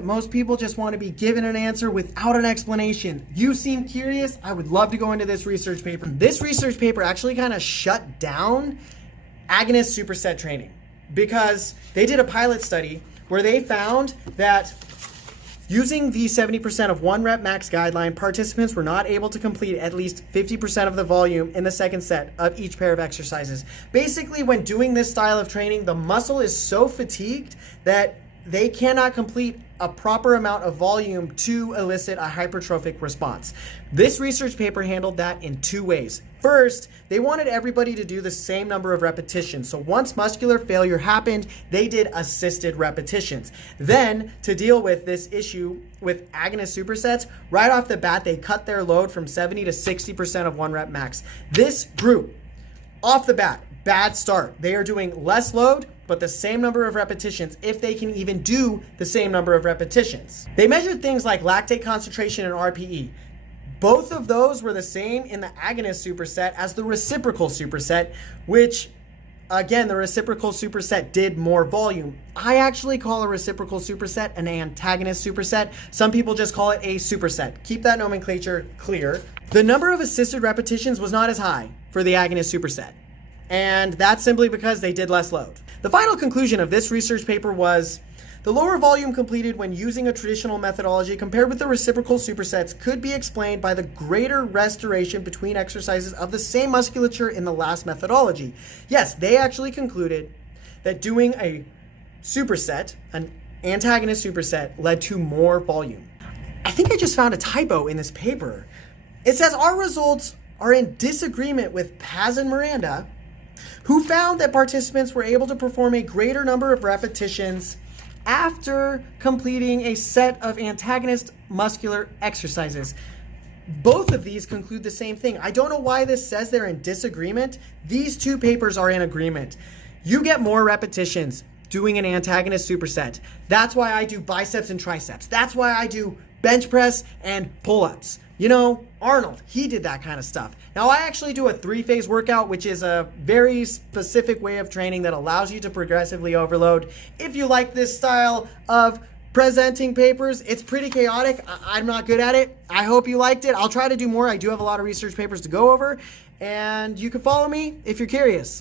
Most people just want to be given an answer without an explanation. You seem curious? I would love to go into this research paper. This research paper actually kind of shut down agonist superset training because they did a pilot study where they found that using the 70% of 1 rep max guideline, participants were not able to complete at least 50% of the volume in the second set of each pair of exercises. Basically, when doing this style of training, the muscle is so fatigued that they cannot complete a proper amount of volume to elicit a hypertrophic response. This research paper handled that in 2 ways. First, they wanted everybody to do the same number of repetitions. So once muscular failure happened, they did assisted repetitions. Then, to deal with this issue with agonist supersets, right off the bat, they cut their load from 70 to 60% of 1 rep max. This group, off the bat, bad start. They are doing less load, but the same number of repetitions if they can even do the same number of repetitions. They measured things like lactate concentration and RPE. Both of those were the same in the agonist superset as the reciprocal superset, which again, the reciprocal superset did more volume. I actually call a reciprocal superset an antagonist superset. Some people just call it a superset. Keep that nomenclature clear. The number of assisted repetitions was not as high for the agonist superset, and that's simply because they did less load. The final conclusion of this research paper was the lower volume completed when using a traditional methodology compared with the reciprocal supersets could be explained by the greater restoration between exercises of the same musculature in the last methodology. Yes, they actually concluded that doing a superset, an antagonist superset, led to more volume. I think I just found a typo in this paper. It says our results are in disagreement with Paz and Miranda, who found that participants were able to perform a greater number of repetitions after completing a set of antagonist muscular exercises. Both of these conclude the same thing. I don't know why this says they're in disagreement. These 2 papers are in agreement. You get more repetitions doing an antagonist superset. That's why I do biceps and triceps. That's why I do bench press and pull-ups. You know, Arnold, he did that kind of stuff. Now, I actually do a 3-phase workout, which is a very specific way of training that allows you to progressively overload. If you like this style of presenting papers, it's pretty chaotic. I'm not good at it. I hope you liked it. I'll try to do more. I do have a lot of research papers to go over, and you can follow me if you're curious.